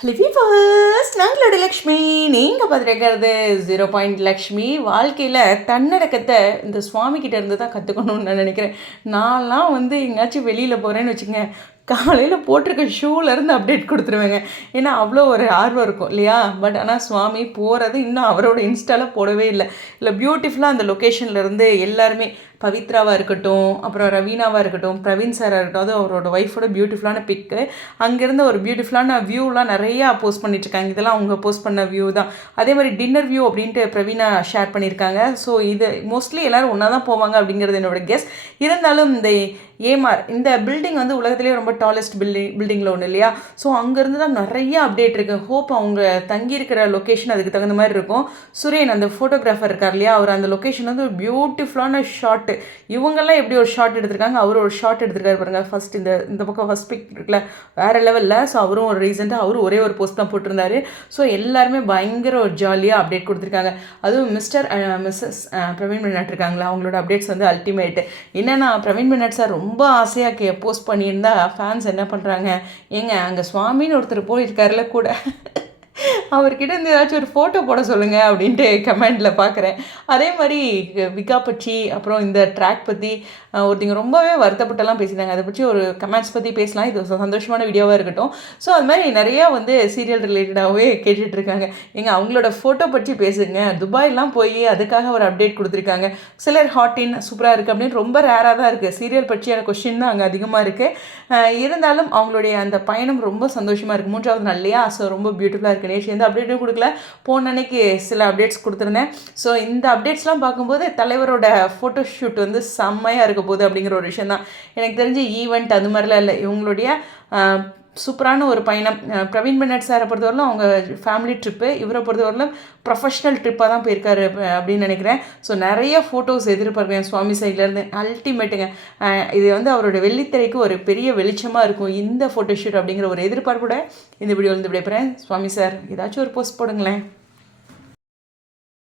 Hello viewers, நாங்களோட Lakshmi. நீங்கள் பார்த்துருக்கிறது 0 லக்ஷ்மி. வாழ்க்கையில் தன்னடக்கத்தை இந்த சுவாமி கிட்ட இருந்து தான் கற்றுக்கணும்னு நான் நினைக்கிறேன். நான்லாம் எங்கேயாச்சும் வெளியில் போகிறேன்னு வச்சுங்க, காலையில் போட்டிருக்க ஷூலேருந்து அப்டேட் கொடுத்துருவேங்க. ஏன்னா அவ்வளோ ஒரு ஆர்வம் இருக்கும் இல்லையா. பட் ஆனால் சுவாமி போகிறது இன்னும் அவரோட இன்ஸ்டாவில் போடவே இல்லை பியூட்டிஃபுல்லாக அந்த லொக்கேஷன்லேருந்து எல்லாருமே, பவித்ராவாக இருக்கட்டும், அப்புறம் ரவீனாவாக இருக்கட்டும், பிரவீன் சாராக இருக்கட்டும், அது அவரோட ஒய்ஃபோட பியூட்டிஃபுல்லான பிக்கு. அங்கேருந்து ஒரு பியூட்டிஃபுல்லான வியூலாம் நிறையா போஸ்ட் பண்ணிட்டுருக்காங்க. இதெல்லாம் அவங்க போஸ்ட் பண்ண வியூ தான். அதே மாதிரி டின்னர் வியூ அப்படின்ட்டு பிரவீனா ஷேர் பண்ணியிருக்காங்க. ஸோ இது மோஸ்ட்லி எல்லோரும் ஒன்றா தான் போவாங்க அப்படிங்கிறது என்னோட கெஸ். இருந்தாலும் இந்த ஏமார் இந்த பில்டிங் உலகத்திலேயே ரொம்ப டாலஸ்ட் பில்டிங்கில் ஒன்று இல்லையா. ஸோ அங்கேருந்து தான் நிறைய அப்டேட் இருக்குது. ஹோப் அவங்க தங்கியிருக்கிற லொக்கேஷன் அதுக்கு தகுந்த மாதிரி இருக்கும். சுரேன் அந்த ஃபோட்டோகிராஃபர் இருக்கார் இல்லையா, அவர் அந்த லொக்கேஷன் ஒரு பியூட்டிஃபுல்லான ஷாட். இவங்கெல்லாம் எப்படி ஒரு ஷாட் எடுத்திருக்காங்க, அவர் ஒரு ஷாட் எடுத்திருக்காரு பாருங்க. ஃபர்ஸ்ட் இந்த பக்கம் ஃபர்ஸ்ட் பிக் இருக்குல்ல, வேறு லெவலில். ஸோ அவரும் ஒரு ரீசெண்டாக அவரும் ஒரே ஒரு போஸ்ட் தான் போட்டிருந்தாரு. ஸோ எல்லாருமே பயங்கர ஒரு ஜாலியாக அப்டேட் கொடுத்துருக்காங்க. அதுவும் மிஸ்டர் மிஸ்ஸஸ் பிரவீன் பெண்ணாட் இருக்காங்களா, அவங்களோட அப்டேட்ஸ் அல்டிமேட். என்னென்னா பிரவீன் பெண்ணாட் சார் ரொம்ப ஆசையாக போஸ்ட் பண்ணியிருந்தா ஃபேன்ஸ் என்ன பண்ணுறாங்க, ஏங்க அங்கே சுவாமின்னு ஒருத்தர் போயிருக்காருல கூட, அவர்கிட்ட இருந்து ஏதாச்சும் ஒரு ஃபோட்டோ போட சொல்லுங்கள் அப்படின்ட்டு கமெண்டில் பார்க்குறேன். அதே மாதிரி விகா பற்றி, அப்புறம் இந்த ட்ராக் பற்றி ஒருத்தங்க ரொம்பவே வருத்தப்பட்டெல்லாம் பேசியிருந்தாங்க. அதை பற்றி ஒரு கமெண்ட்ஸ் பற்றி பேசலாம். இது சந்தோஷமான வீடியோவாக இருக்கட்டும். ஸோ அது மாதிரி நிறையா சீரியல் ரிலேட்டடாகவே கேட்டுட்ருக்காங்க. அவங்களோட ஃபோட்டோ பற்றி பேசுங்க, துபாயெலாம் போய் அதுக்காக ஒரு அப்டேட் கொடுத்துருக்காங்க. சிலர் ஹாட்டின் சூப்பராக இருக்குது அப்படின்னு ரொம்ப ரேராக தான் இருக்குது. சீரியல் பற்றியான கொஸ்டின் தான் அங்கே அதிகமாக இருக்குது. இருந்தாலும் அவங்களுடைய அந்த பயணம் ரொம்ப சந்தோஷமாக இருக்குது. 3வது நாள் இல்லையா. ஸோ ரொம்ப பியூட்டிஃபுல்லாக இருக்குது. நேற்று எந்த அப்டேட்டும் கொடுக்கல, போன அன்னைக்கு சில அப்டேட்ஸ் கொடுத்துருந்தேன். ஸோ இந்த அப்டேட்ஸ்லாம் பார்க்கும்போது தலைவரோட ஃபோட்டோ ஷூட் செம்மையாக இருக்க போகுது அப்படிங்கிற ஒரு விஷயம் தான். எனக்கு தெரிஞ்சு ஈவெண்ட் அது மாதிரிலாம் இல்லை, இவங்களுடைய சூப்பரான ஒரு பயணம். பிரவீன் பெண்ணாட் சாரை பொறுத்தவரையிலும் அவங்க ஃபேமிலி ட்ரிப்பு, இவரை பொறுத்தவரையிலும் ப்ரொஃபஷ்னல் ட்ரிப்பாக தான் போயிருக்காரு அப்படின்னு நினைக்கிறேன். ஸோ நிறைய ஃபோட்டோஸ் எதிர்பார்க்குறேன் சுவாமி சைட்லேருந்து. அல்டிமேட்டுங்க. இது அவரோட வெள்ளித்திரைக்கு ஒரு பெரிய வெளிச்சமாக இருக்கும் இந்த ஃபோட்டோஷூட் அப்படிங்கிற ஒரு எதிர்பார்ப்போட இந்த வீடியோ விடைபெறேன். சுவாமி சார் ஏதாச்சும் ஒரு போஸ்ட் போடுங்களேன்.